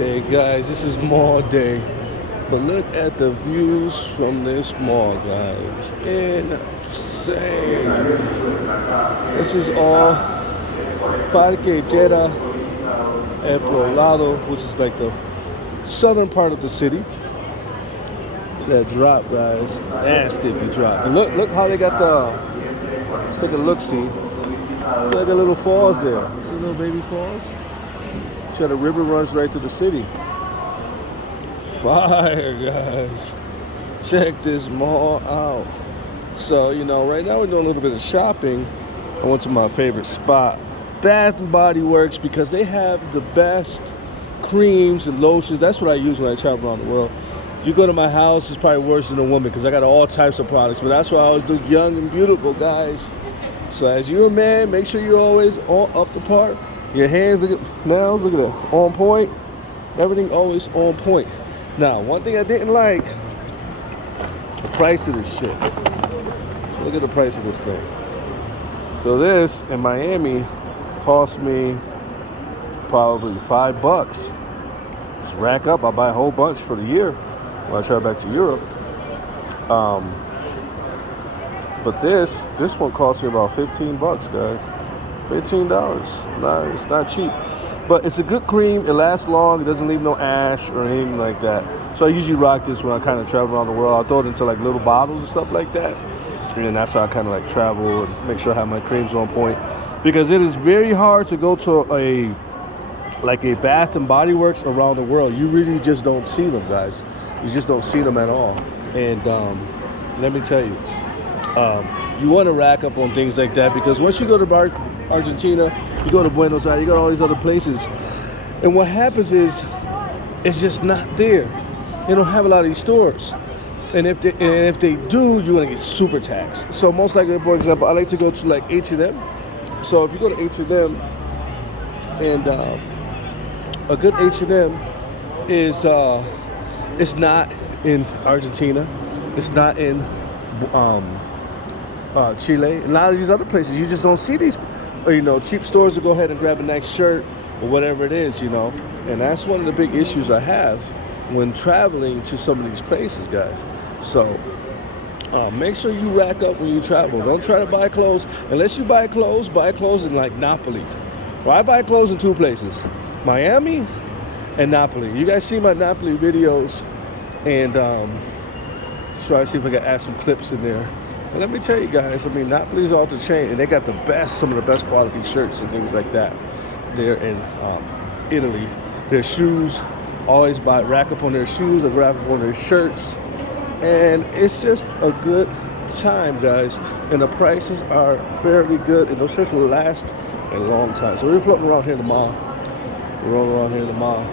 Okay guys, this is mall day, but look at the views from this mall, guys. Insane. This is all Parque Jeddah El Poblado, which is like the southern part of the city. That drop, guys, nasty if you drop. And look how they got the, let's take a look-see. Like a little falls there. See little baby falls? So the river runs right through the city. Fire, guys. Check this mall out. So, you know, right now we're doing a little bit of shopping. I went to my favorite spot, Bath and Body Works, because they have the best creams and lotions. That's what I use when I travel around the world. You go to my house, it's probably worse than a woman because I got all types of products. But that's why I always look young and beautiful, guys. So as you're a man, make sure you're always all up the part. Your hands, look at nails, look at that, on point. Everything always on point. Now, one thing I didn't like, the price of this shit. So look at the price of this thing. So this in Miami cost me probably $5. Just rack up, I buy a whole bunch for the year when I travel back to Europe. But this one cost me about $15, guys. $15. No, it's not cheap. But it's a good cream. It lasts long. It doesn't leave no ash or anything like that. So I usually rock this when I kind of travel around the world. I'll throw it into like little bottles and stuff like that. And then that's how I kind of like travel and make sure I have my creams on point. Because it is very hard to go to a Bath and Body Works around the world. You really just don't see them, guys. You just don't see them at all. And let me tell you, you want to rack up on things like that, because once you go to Argentina, you go to Buenos Aires, you go to all these other places, and what happens is it's just not there. They don't have a lot of these stores, and if they do, you're gonna get super taxed. So most likely, for example, I like to go to like H&M. So if you go to H&M, and a good H&M is it's not in Argentina, it's not in Chile, and a lot of these other places you just don't see these, you know, cheap stores to go ahead and grab a nice shirt or whatever it is, you know. And that's one of the big issues I have when traveling to some of these places, guys. So make sure you rack up when you travel. Don't try to buy clothes unless you buy clothes in like Napoli. Well, I buy clothes in two places, Miami and Napoli. You guys see my Napoli videos, and try to see if I can add some clips in there. And let me tell you guys, I mean, Napoli's off the chain, and they got some of the best quality shirts and things like that. They're in Italy. Their shoes, always rack up on their shoes or rack up on their shirts, and it's just a good time, guys. And the prices are fairly good, and those shirts will last a long time. So we're floating around here in the mall. We're rolling around here in the mall.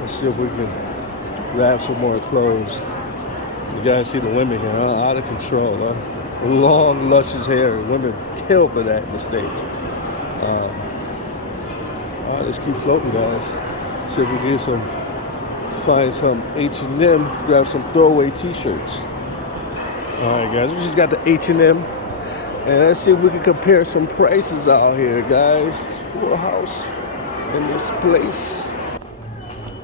Let's see if we can grab some more clothes. You guys see the women here, out of control, huh? Long, luscious hair. Women kill for that in the States. All right, let's keep floating, guys. See if we can find some H&M, grab some throwaway t-shirts. All right, guys, we just got the H&M, and let's see if we can compare some prices out here, guys. Full house in this place.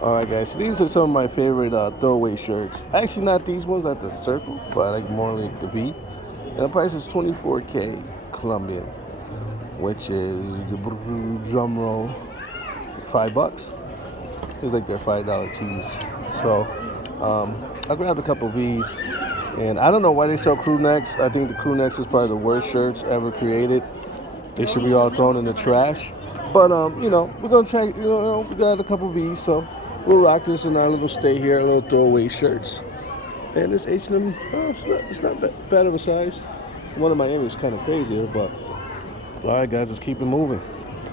Alright guys, so these are some of my favorite throwaway shirts. Actually not these ones at the circle, but I like more like the V. And the price is 24K Colombian, which is, drum roll, $5. It's like their $5 tees. So I grabbed a couple V's, and I don't know why they sell crew necks. I think the crew necks is probably the worst shirts ever created. They should be all thrown in the trash. But you know, we're gonna try. You know, we got a couple V's, so we'll rock this in our little stay here, a little throwaway shirts. And this H&M, it's not bad of a size. One of Miami is kind of crazier, but all right, guys, let's keep it moving.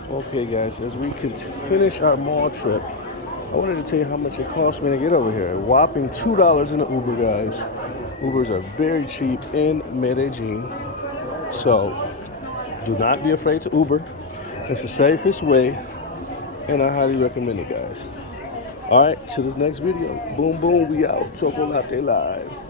Okay, guys, as we can finish our mall trip, I wanted to tell you how much it cost me to get over here. A whopping $2 in the Uber, guys. Ubers are very cheap in Medellin, so do not be afraid to Uber. It's the safest way, and I highly recommend it, guys. All right, to this next video. Boom, boom, we out. Choco Latte Live.